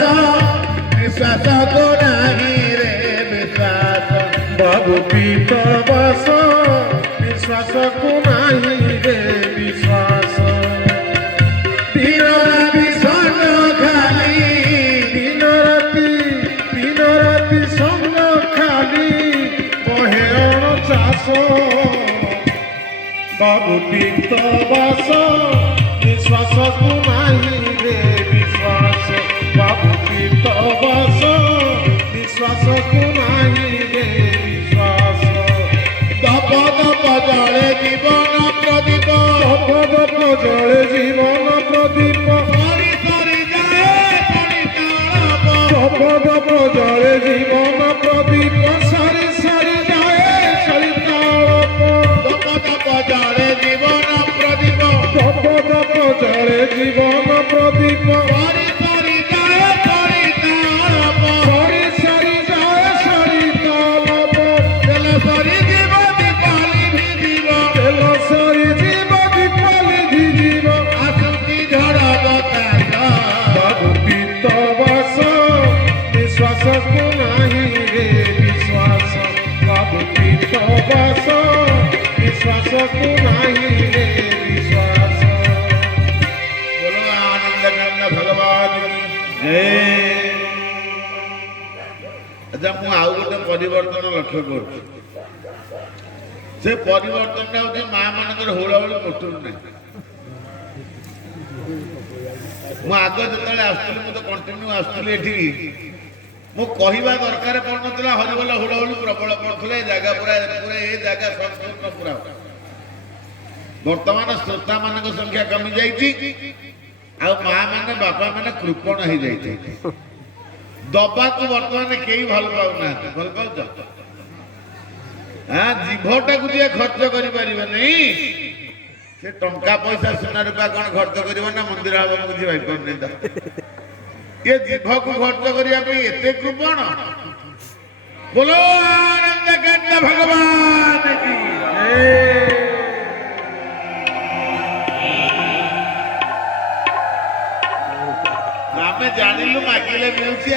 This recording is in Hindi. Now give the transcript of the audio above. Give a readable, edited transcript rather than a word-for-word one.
निश्वास को नहीं रे विश्वास बाबू पीत बस निश्वास को नहीं रे विश्वास दिन राति सन खाली दिन राति संग खाली बहेरण चाष बाबू पीत बस निश्वास को नहीं रे विश्वास बाबू पीत बस निश्वास को नहीं रे विश्वास दप दप जले जीवन प्रदीप दप जले जीवन प्रदीप सरी सरी जाए परिताप दप जले जीवन प्रदीप सारी सारी जाए सरिताप दप दप जले जीवन प्रदीप दप जले जीवन प्रदीप सरी सरी जाए परिताप सारी सारी जाए सरिताप तेल सरी जीव दीपाली भी जीव तेल सरी जीव दीपाली जीव आसुति झड़ बतास बाबू पीत बस निश्वास को नहीं रे विश्वास बाबू पीत बस निश्वास को नहीं रे विश्वास बोलो आनंद नंद भगवान की अच्छा मु आउ गोटे परिवर्तन लक्ष्य करुँ से परिवर्तन हूँ माँ मानकर हुड़हुड़ मुटुर नहीं मु आग जो आसुली मु तो कंटिन्यू आसुली एठी मु कहवा दरकार पड़ना हरिबोल हुड़हुड़ प्रबल पड़ुला जगह पूरा पूरा ये जगह संपूर्ण पूरा वर्तमान श्रोता मान संख्या कमी जाइए माँ मैंने बापा मैंने कृपण हो जाइए दबा को वर्तमान कई भल पाऊना भल पाऊ हाँ जीभटा को जी खर्च कर से टंका पैसा सुना रूपा कौन खर्च कर मंदिर हम बुझी पारे ये जीभ को खर्च करने एते कृपण बोलो आनंद कंठ भगवान की आम जानिलु मागिले मिलुची आ